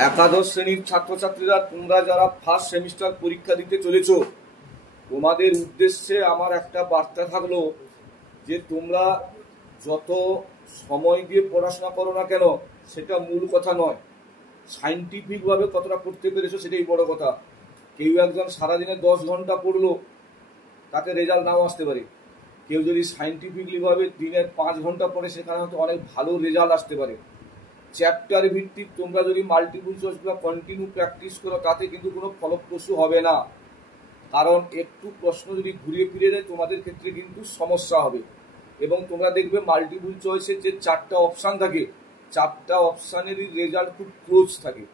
একাদশ শ্রেণীর ছাত্রছাত্রীরা, তোমরা যারা ফার্স্ট সেমিস্টার পরীক্ষা দিতে চলেছো, তোমাদের উদ্দেশ্যে আমার একটা বার্তা থাকলো যে তোমরা যত সময় দিয়ে পড়াশোনা করো না কেন সেটা মূল কথা নয়, সাইন্টিফিকভাবে কতটা পড়তে পেরেছো সেটাই বড় কথা। কেউ একজন সারাদিনে 10 ঘন্টা পড়লো, তাতে রেজাল্ট নাও আসতে পারে। কেউ যদি সাইন্টিফিকলিভাবে দিনে 5 ঘন্টা পড়ে, সেখানে হয়তো অনেক ভালো রেজাল্ট আসতে পারে। চ্যাপ্টার ভিত্তিক তোমরা যদি মাল্টিপল চয়েস বা কন্টিনিউ প্র্যাকটিস করো, তাতে কিন্তু কোনো ফলপ্রসূ হবে না। কারণ একটু প্রশ্ন যদি ঘুরিয়ে ফিরে যায়, তোমাদের ক্ষেত্রে কিন্তু সমস্যা হবে। এবং তোমরা দেখবে মাল্টিপল চয়েসের যে 4টা অপশান থাকে, 4টা অপশানেরই রেজাল্ট খুব ক্লোজ থাকে।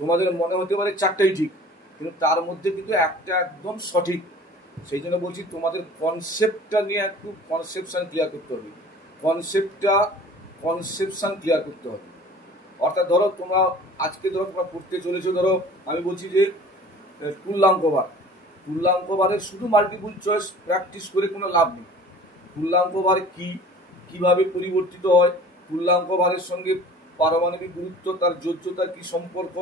তোমাদের মনে হতে পারে 4টাই ঠিক, কিন্তু তার মধ্যে কিন্তু একটা একদম সঠিক। সেই জন্য বলছি, তোমাদের কনসেপ্টটা নিয়ে একটু কনসেপশন ক্লিয়ার করতে হবে। কনসেপশন ক্লিয়ার করতে হবে। অর্থাৎ ধরো তোমরা আজকে তোমরা পড়তে চলেছো, ধরো আমি বলছি যে পূর্ণাঙ্কবারের শুধু মাল্টিপল চয়েস প্র্যাকটিস করে কোনো লাভ নেই। পূর্ণাঙ্কবার কিভাবে পরিবর্তিত হয়, পূর্ণাঙ্কবারের সঙ্গে পারমাণবিক গুরুত্ব, তার যোজ্যতার কি সম্পর্ক,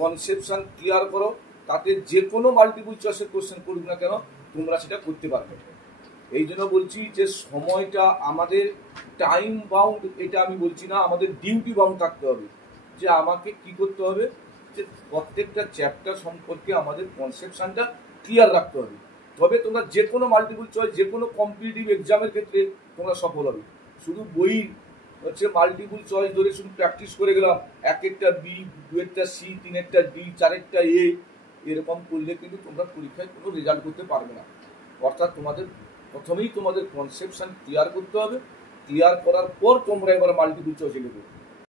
কনসেপশন ক্লিয়ার করো। তাতে যে কোনো মাল্টিপল চয়েসের কোশ্চেন করুক না কেন, তোমরা সেটা করতে পারবে। এই জন্য বলছি যে সময়টা আমাদের টাইম বাউন্ড, এটা আমি বলছি না, আমাদের ডিউটি বাউন্ড থাকতে হবে। যে আমাকে কি করতে হবে, যে প্রত্যেকটা চ্যাপ্টার সম্পর্কে আমাদের কনসেপশনটা ক্লিয়ার রাখতে হবে। তবে তোমরা যে কোনো মাল্টিপল চয়েস, যে কোনো কম্পিটিটিভ এক্সামের ক্ষেত্রে তোমরা সফল হবে। শুধু বই হচ্ছে মাল্টিপল চয়েস ধরে শুধু প্র্যাকটিস করে গেলাম, 1একটা বি, 2একটা সি, 3একটা ডি, 4একটা এ, এরকম করলে কিন্তু তোমরা পরীক্ষায় কোনো রেজাল্ট করতে পারবে না। অর্থাৎ তোমাদের প্রথমেই তোমাদের কনসেপশন ক্লিয়ার করতে হবে। ক্লিয়ার করার পর তোমরা এবার মাল্টিপল চয়েসে নেবে।